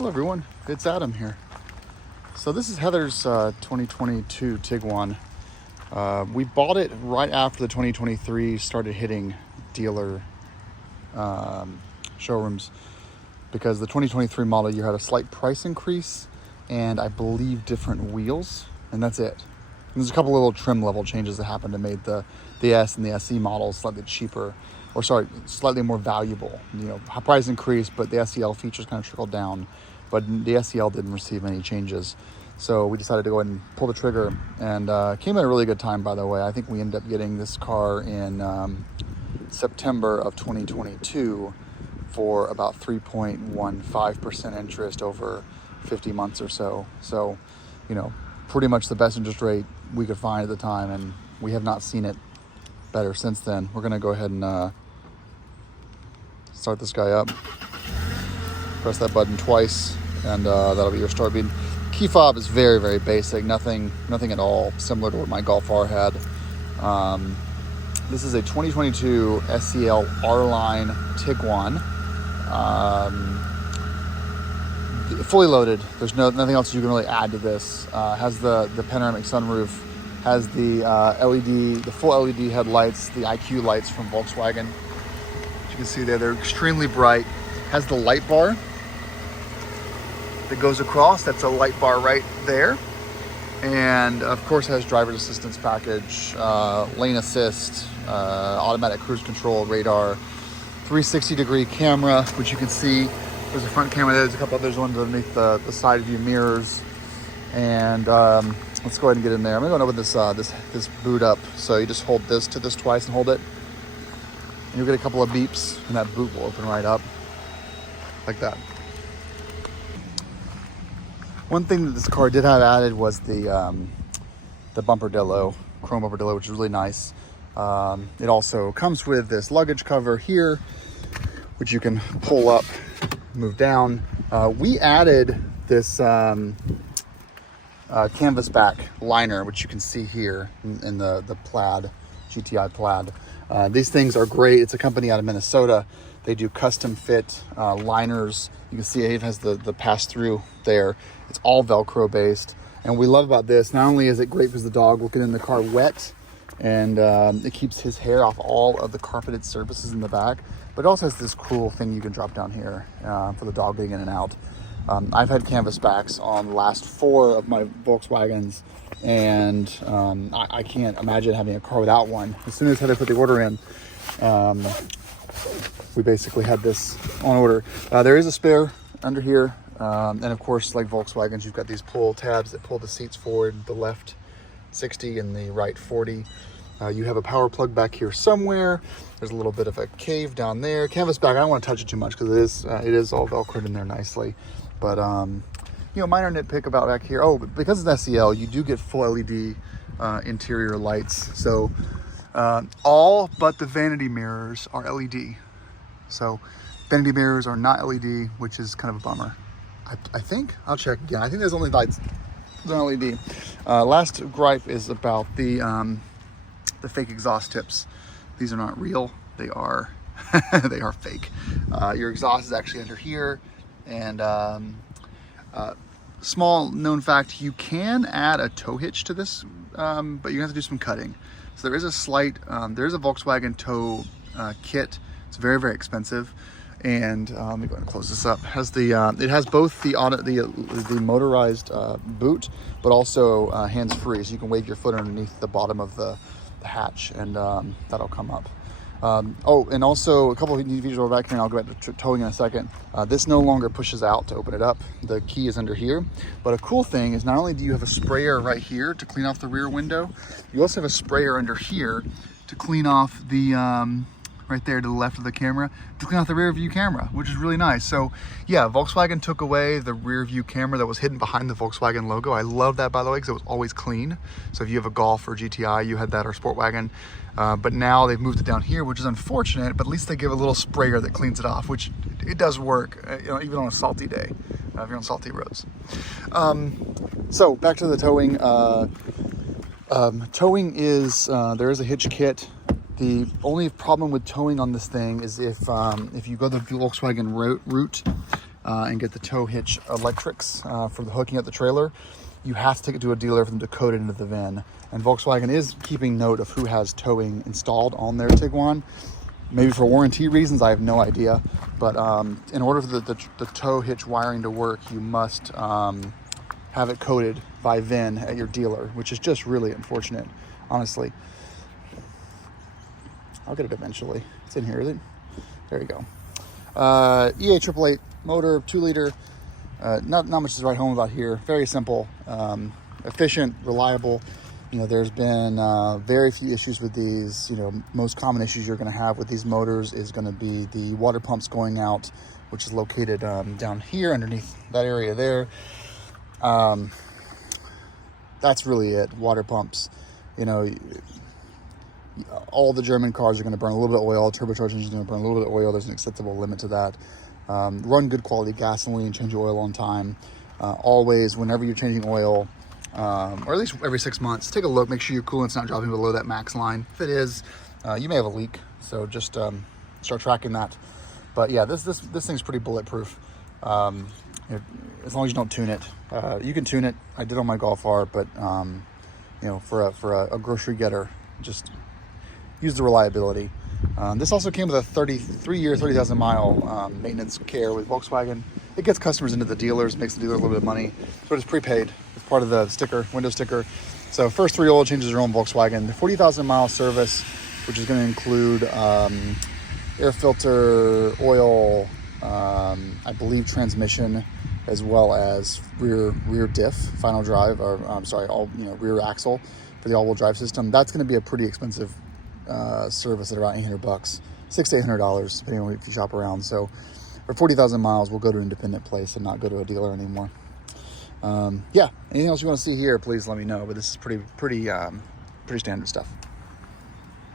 Hello everyone, it's Adam here. So this is Heather's 2022 Tiguan. We bought it right after the 2023 started hitting dealer showrooms because the 2023 model year had a slight price increase and I believe different wheels, and that's it. And there's a couple little trim level changes that happened to make the S and the SE models slightly cheaper, or sorry, slightly more valuable. You know, price increase, but the SEL features kind of trickled down, but the SEL didn't receive any changes. So we decided to go ahead and pull the trigger, and came at a really good time, by the way. I think we ended up getting this car in September of 2022 for about 3.15% interest over 50 months or so. So, you know, pretty much the best interest rate we could find at the time, and we have not seen it better since then. We're gonna go ahead and start this guy up. Press that button twice, and that'll be your start beat. Key fob is very, very basic. Nothing at all similar to what my Golf R had. This is a 2022 SEL R-Line Tiguan. Fully loaded. There's nothing else you can really add to this. Has the panoramic sunroof, has the LED, the full LED headlights, the IQ lights from Volkswagen. As you can see there, they're extremely bright. Has the light bar that goes across. That's a light bar right there. And of course has driver's assistance package, lane assist, automatic cruise control, radar, 360-degree camera, which you can see. There's a front camera there. There's a couple others ones underneath the side view mirrors. And let's go ahead and get in there. I'm gonna go open this boot up. So you just hold this to this twice and hold it. And you'll get a couple of beeps, and that boot will open right up like that. One thing that this car did have added was the bumper chrome bumper, which is really nice. It also comes with this luggage cover here, which you can pull up, move down. We added this canvas back liner, which you can see here in the plaid, GTI plaid. These things are great. It's a company out of Minnesota. They do custom fit liners. You can see it has the pass-through there. It's all Velcro based. And what we love about this, not only is it great because the dog will get in the car wet, and it keeps his hair off all of the carpeted surfaces in the back, but it also has this cool thing you can drop down here for the dog getting in and out. I've had canvas backs on the last 4 of my Volkswagens, and I can't imagine having a car without one. As soon as Heather put the order in, we basically had this on order. There is a spare under here, and of course, like Volkswagens, you've got these pull tabs that pull the seats forward, the left 60 and the right 40. You have a power plug back here somewhere. There's a little bit of a cave down there. Canvas back, I don't want to touch it too much because it is all Velcroed in there nicely. But you know, minor nitpick about back here. Oh, but because it's SEL, you do get full LED interior lights. So all but the vanity mirrors are LED. So vanity mirrors are not LED, which is kind of a bummer. I think, I'll check again. I think there's only lights, they're LED. Last gripe is about the fake exhaust tips. These are not real, they are they are fake. Your exhaust is actually under here. And small known fact, you can add a tow hitch to this, but you have to do some cutting. So there is a slight, there is a Volkswagen tow kit. It's very, very expensive. And let me go ahead and close this up. It has it has both the motorized boot, but also hands-free, so you can wave your foot underneath the bottom of the hatch, and that'll come up. Oh, and also a couple of neat features over back here, and I'll go back to towing in a second. This no longer pushes out to open it up. The key is under here. But a cool thing is not only do you have a sprayer right here to clean off the rear window, you also have a sprayer under here to clean off the right there to the left of the camera, to clean off the rear view camera, which is really nice. So yeah, Volkswagen took away the rear view camera that was hidden behind the Volkswagen logo. I love that, by the way, because it was always clean. So if you have a Golf or GTI, you had that, or Sportwagen. But now they've moved it down here, which is unfortunate, but at least they give a little sprayer that cleans it off, which it does work, you know, even on a salty day, if you're on salty roads. So back to the towing. Towing is, there is a hitch kit. The only problem with towing on this thing is if you go the Volkswagen route, and get the tow hitch electrics for the hooking up the trailer, you have to take it to a dealer for them to code it into the VIN. And Volkswagen is keeping note of who has towing installed on their Tiguan. Maybe for warranty reasons, I have no idea. But in order for the tow hitch wiring to work, you must have it coded by VIN at your dealer, which is just really unfortunate, honestly. I'll get it eventually. It's in here, is it? There you go. EA 888 motor, 2 liter. Not much to write home about here. Very simple, efficient, reliable. You know, there's been very few issues with these. You know, most common issues you're going to have with these motors is going to be the water pumps going out, which is located down here underneath that area there. That's really it. Water pumps. You know, all the German cars are going to burn a little bit of oil. Turbocharged engines are going to burn a little bit of oil. There's an acceptable limit to that. Run good quality gasoline, change your oil on time. Always, whenever you're changing oil, or at least every 6 months, take a look, make sure your coolant's not dropping below that max line. If it is, you may have a leak, so just start tracking that. But yeah, this thing's pretty bulletproof. As long as you don't tune it. You can tune it. I did on my Golf R, but you know, for a grocery getter, just use the reliability. This also came with a 33-year, 30,000 mile maintenance care with Volkswagen. It gets customers into the dealers, makes the dealer a little bit of money, but it's prepaid. It's part of the sticker, window sticker. So first 3 oil changes are on Volkswagen. The 40,000 mile service, which is going to include air filter, oil, I believe transmission, as well as rear diff, final drive, or I'm sorry, rear axle for the all-wheel drive system. That's going to be a pretty expensive service at around $800, $600 to $800, depending on if you shop around. So for 40,000 miles, we'll go to an independent place and not go to a dealer anymore. Yeah, anything else you want to see here, please let me know. But this is pretty standard stuff.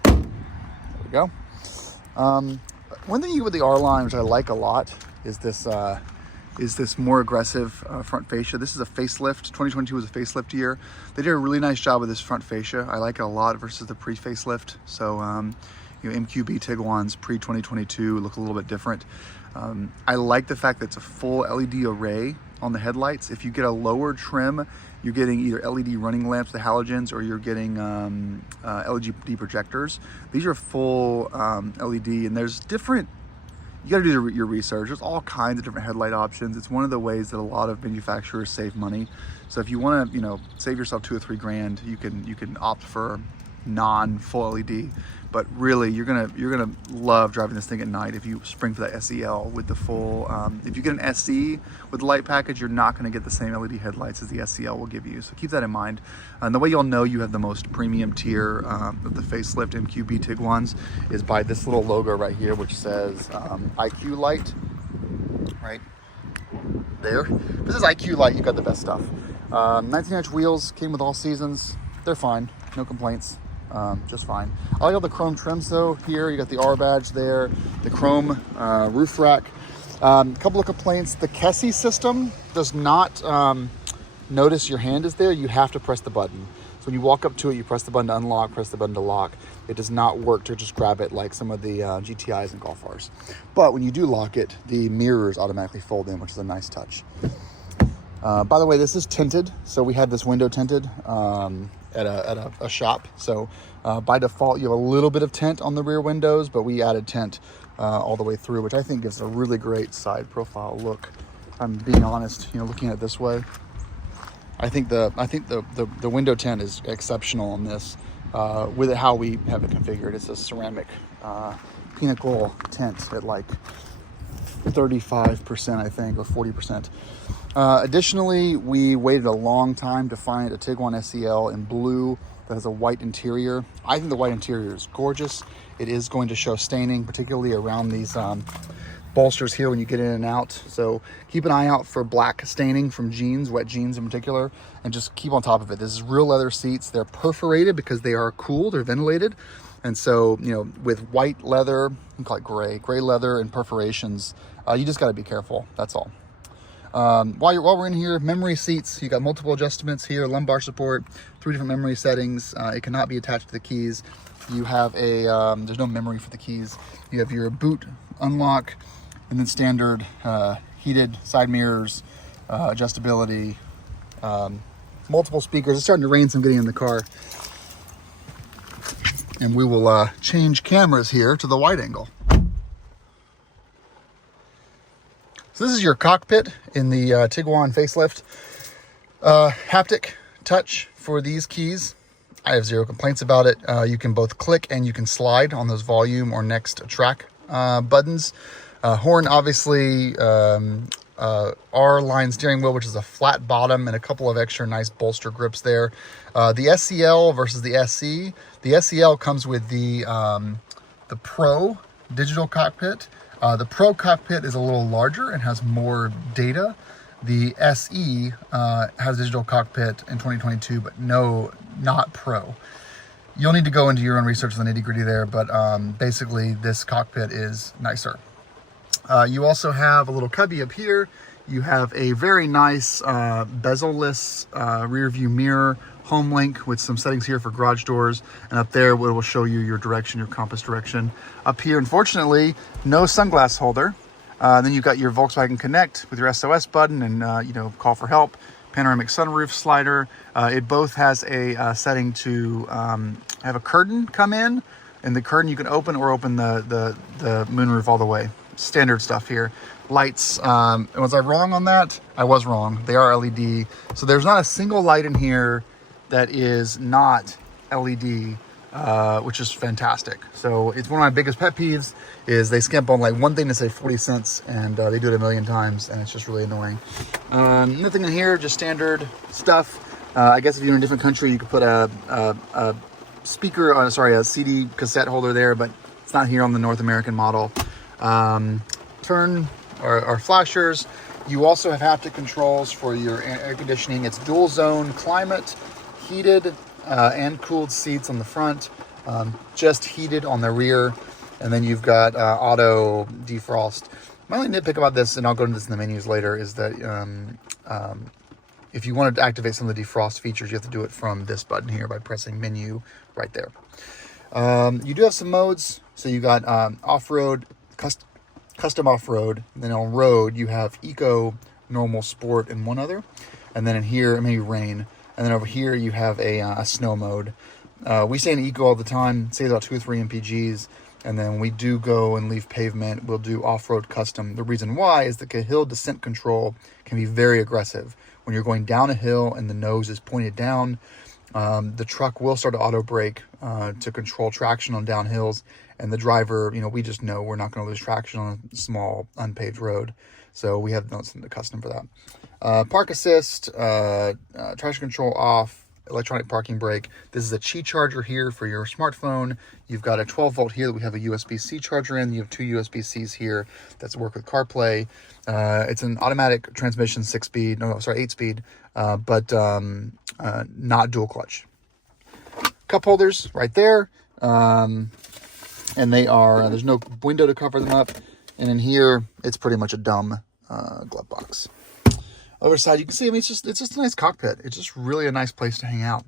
There we go. One thing you get with the R line, which I like a lot, is this more aggressive front fascia. This is a facelift. 2022 was a facelift year. They did a really nice job with this front fascia. I like it a lot versus the pre-facelift. So, you know, MQB Tiguan's pre-2022 look a little bit different. I like the fact that it's a full LED array on the headlights. If you get a lower trim, you're getting either LED running lamps, the halogens, or you're getting LED projectors. These are full LED, and there's different. You got to do your research. There's all kinds of different headlight options. It's one of the ways that a lot of manufacturers save money. So if you want to, you know, save yourself $2 or $3 grand, you can opt for non-full LED. But really, you're gonna love driving this thing at night if you spring for that SEL with the full. If you get an SE with the light package, you're not gonna get the same LED headlights as the SEL will give you. So keep that in mind. And the way you'll know you have the most premium tier of the facelift MQB Tiguan's is by this little logo right here, which says IQ Light. Right there. If this is IQ Light, you got the best stuff. 19-inch wheels came with all seasons. They're fine. No complaints. Just fine. I like all the chrome trims though. Here you got the R badge there, the chrome roof rack. A couple of complaints. The Kessie system does not notice your hand is there. You have to press the button. So when you walk up to it, you press the button to unlock, press the button to lock. It does not work to just grab it like some of the GTIs and Golf Rs. But when you do lock it, the mirrors automatically fold in, which is a nice touch. By the way, this is tinted. So we had this window tinted at a shop. So by default, you have a little bit of tint on the rear windows, but we added tint all the way through, which I think gives a really great side profile look. I'm being honest, you know, looking at it this way. I think the window tint is exceptional on this with how we have it configured. It's a ceramic pinnacle tint at like 35%, I think, or 40%. Additionally, we waited a long time to find a Tiguan SEL in blue that has a white interior. I think the white interior is gorgeous. It is going to show staining, particularly around these bolsters here when you get in and out. So keep an eye out for black staining from jeans, wet jeans in particular, and just keep on top of it. This is real leather seats. They're perforated because they are cooled, they're ventilated. And so, you know, with white leather, you call it gray leather and perforations, you just got to be careful. That's all. While we're in here, memory seats, you got multiple adjustments here, lumbar support, 3 different memory settings. It cannot be attached to the keys. You have there's no memory for the keys. You have your boot unlock, and then standard heated side mirrors, adjustability, multiple speakers. It's starting to rain, so I'm getting in the car. And we will change cameras here to the wide angle. So this is your cockpit in the Tiguan facelift. Haptic touch for these keys. I have zero complaints about it. You can both click and you can slide on those volume or next track buttons. Horn, obviously, R-line steering wheel, which is a flat bottom, and a couple of extra nice bolster grips there. The SEL versus the SE. The SEL comes with the Pro digital cockpit. The Pro cockpit is a little larger and has more data. The SE has digital cockpit in 2022, but not Pro. You'll need to go into your own research on the nitty-gritty there, but basically this cockpit is nicer. You also have a little cubby up here. You have a very nice bezel-less rear view mirror, home link with some settings here for garage doors, and up there it will show you your direction, your compass direction. Up here, unfortunately, no sunglass holder. Then you've got your Volkswagen Connect with your SOS button and call for help, panoramic sunroof slider. It both has a setting to have a curtain come in, and the curtain you can open or open the moonroof all the way. Standard stuff here. Lights, was I wrong on that? I was wrong. They are LED. So there's not a single light in here that is not LED, which is fantastic. So it's one of my biggest pet peeves is they skimp on like one thing to say 40 cents and they do it a million times and it's just really annoying. Nothing in here, just standard stuff. I guess if you're in a different country, you could put a speaker, a CD cassette holder there, but it's not here on the North American model. Turn or flashers. You also have haptic controls for your air conditioning. It's dual zone climate, heated and cooled seats on the front, just heated on the rear, and then you've got auto defrost. My only nitpick about this, and I'll go into this in the menus later, is that if you wanted to activate some of the defrost features, you have to do it from this button here by pressing menu right there. You do have some modes. So you got off-road, custom off-road, and then on road you have eco, normal, sport, and one other. And then in here, maybe rain. And then over here you have a snow mode. We stay in eco all the time, say about 2 or 3 mpgs. And then when we do go and leave pavement, we'll do off-road custom. The reason why is that the hill descent control can be very aggressive. When you're going down a hill and the nose is pointed down, the truck will start to auto brake to control traction on down hills. And the driver, we just know we're not going to lose traction on a small unpaved road. So we have something custom for that. Park assist, traction control off, electronic parking brake. This is a Qi charger here for your smartphone. You've got a 12 volt here that we have a USB-C charger in. You have 2 USB-Cs here that work with CarPlay. It's an automatic transmission 8 speed, but not dual clutch. Cup holders right there. And they are, there's no window to cover them up. And in here, it's pretty much a dumb glove box. Other side, you can see, it's just a nice cockpit. It's just really a nice place to hang out,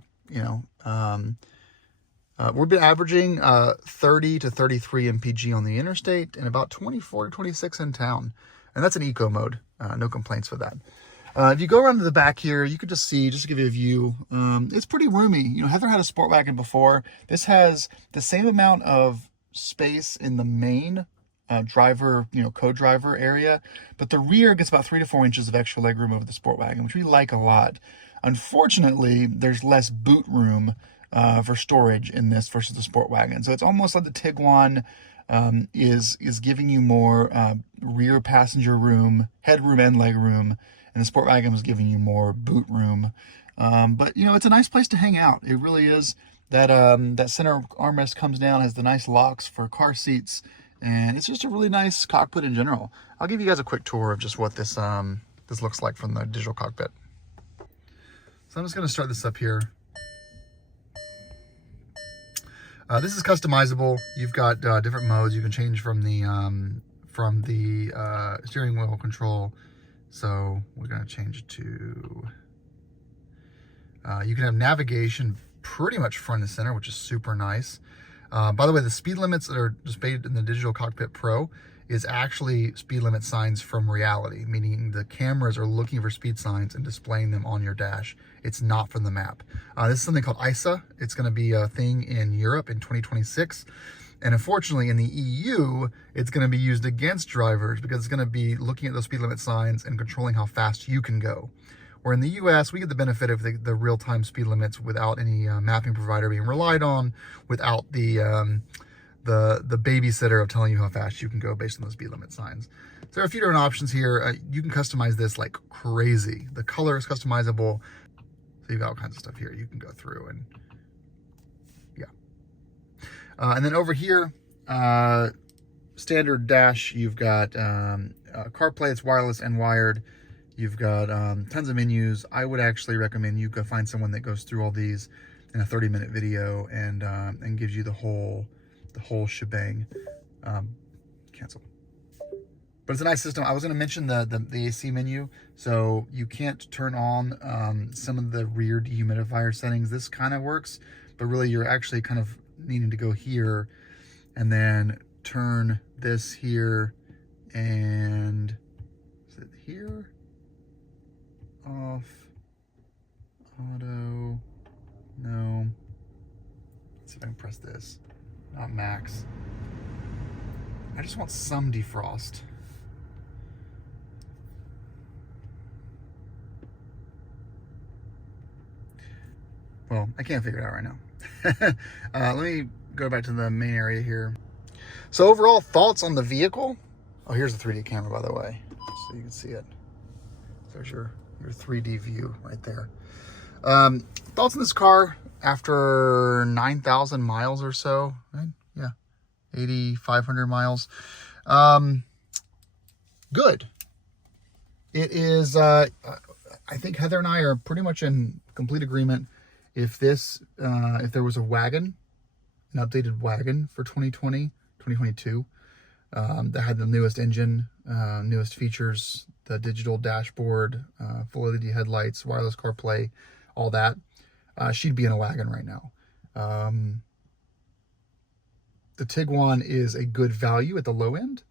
We've been averaging 30 to 33 mpg on the interstate and about 24 to 26 in town. And that's an eco mode. No complaints for that. If you go around to the back here, you could just see, just to give you a view, it's pretty roomy. Heather had a sport wagon before. This has the same amount of space in the main driver, co-driver area, but the rear gets about 3 to 4 inches of extra legroom over the sport wagon, which we like a lot. Unfortunately, there's less boot room for storage in this versus the sport wagon. So it's almost like the Tiguan is giving you more rear passenger room, headroom and legroom, and the sport wagon was giving you more boot room. But it's a nice place to hang out. It really is. That center armrest comes down, has the nice locks for car seats, and it's just a really nice cockpit in general. I'll give you guys a quick tour of just what this looks like from the digital cockpit. So I'm just going to start this up here. This is customizable. You've got different modes you can change from the steering wheel control. So we're going to change it to. You can have navigation pretty much front and center, which is super nice. By the way, the speed limits that are displayed in the Digital Cockpit Pro is actually speed limit signs from reality, meaning the cameras are looking for speed signs and displaying them on your dash. It's not from the map. This is something called ISA. It's going to be a thing in Europe in 2026. And unfortunately in the EU, it's going to be used against drivers because it's going to be looking at those speed limit signs and controlling how fast you can go. Where in the US, we get the benefit of the real-time speed limits without any mapping provider being relied on, without the babysitter of telling you how fast you can go based on those speed limit signs. So there are a few different options here. You can customize this like crazy. The color is customizable. So you've got all kinds of stuff here you can go through, and yeah. And then over here, standard dash, you've got CarPlay. It's wireless and wired. You've got tons of menus. I would actually recommend you go find someone that goes through all these in a 30-minute video and gives you the whole shebang. Cancel. But it's a nice system. I was going to mention the AC menu. So you can't turn on some of the rear dehumidifier settings. This kind of works, but really you're actually kind of needing to go here and then turn this here, and is it here? Off, auto, no. Let's see if I can press this. Not max. I just want some defrost. Well, I can't figure it out right now. Let me go back to the main area here. So overall thoughts on the vehicle. Oh, here's the 3D camera, by the way, so you can see it. There's your 3D view right there. Thoughts on this car after 9,000 miles or so, right? Yeah, 8,500 miles. Good. It is, I think Heather and I are pretty much in complete agreement. If there was a wagon, an updated wagon for 2020, 2022, that had the newest engine, newest features, the digital dashboard, full LED headlights, wireless CarPlay, all that, she'd be in a wagon right now. The Tiguan is a good value at the low end,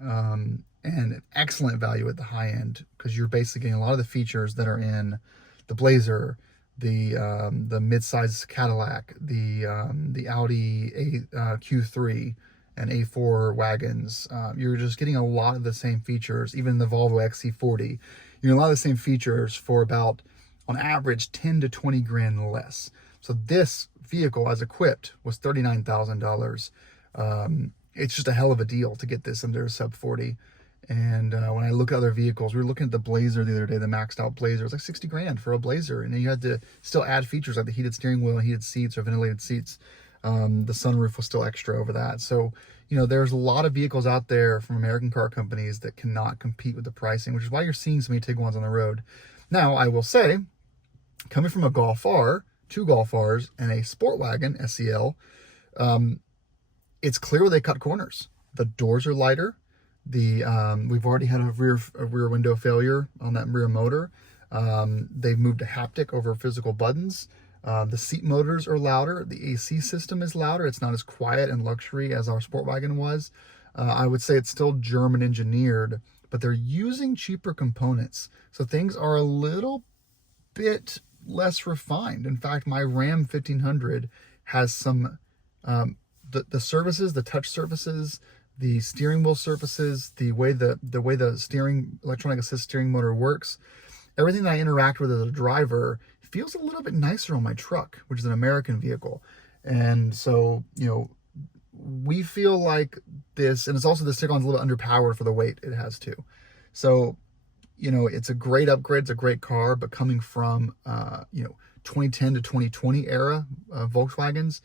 and an excellent value at the high end, because you're basically getting a lot of the features that are in the Blazer, the mid-size Cadillac, the Audi Q3 and A4 wagons. You're just getting a lot of the same features. Even the Volvo XC40, you're getting a lot of the same features for about, on average, 10 to 20 grand less. So this vehicle, as equipped, was $39,000. It's just a hell of a deal to get this under sub 40. And when I look at other vehicles, we were looking at the Blazer the other day, the maxed out Blazer. It was like 60 grand for a Blazer. And then you had to still add features like the heated steering wheel and heated seats or ventilated seats. The sunroof was still extra over that. So, you know, there's a lot of vehicles out there from American car companies that cannot compete with the pricing, which is why you're seeing so many Tiguans on the road. Now, I will say, coming from a Golf R, two Golf Rs, and a Sportwagen SEL, it's clear they cut corners. The doors are lighter. We've already had a rear window failure on that rear motor. They've moved to haptic over physical buttons. The seat motors are louder. The AC system is louder. It's not as quiet and luxury as our Sportwagen was. I would say it's still German engineered, but they're using cheaper components. So things are a little bit less refined. In fact, my Ram 1500 has some, the surfaces, the touch surfaces, the steering wheel surfaces, the way the steering electronic assist steering motor works, everything that I interact with as a driver feels a little bit nicer on my truck, which is an American vehicle. And so, you know, we feel like this, and it's also, this Tiguan's a little underpowered for the weight it has too. So, you know, it's a great upgrade, it's a great car, but coming from, you know, 2010 to 2020 era Volkswagens,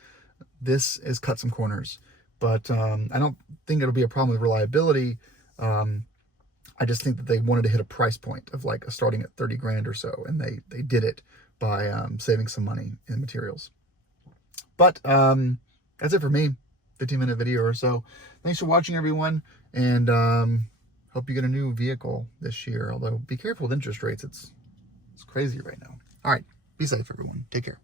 this has cut some corners. But I don't think it'll be a problem with reliability. I just think that they wanted to hit a price point of like starting at 30 grand or so, and they did it by saving some money in materials. But that's it for me, 15-minute video or so. Thanks for watching, everyone, and hope you get a new vehicle this year. Although be careful with interest rates, it's crazy right now. All right, be safe, everyone. Take care.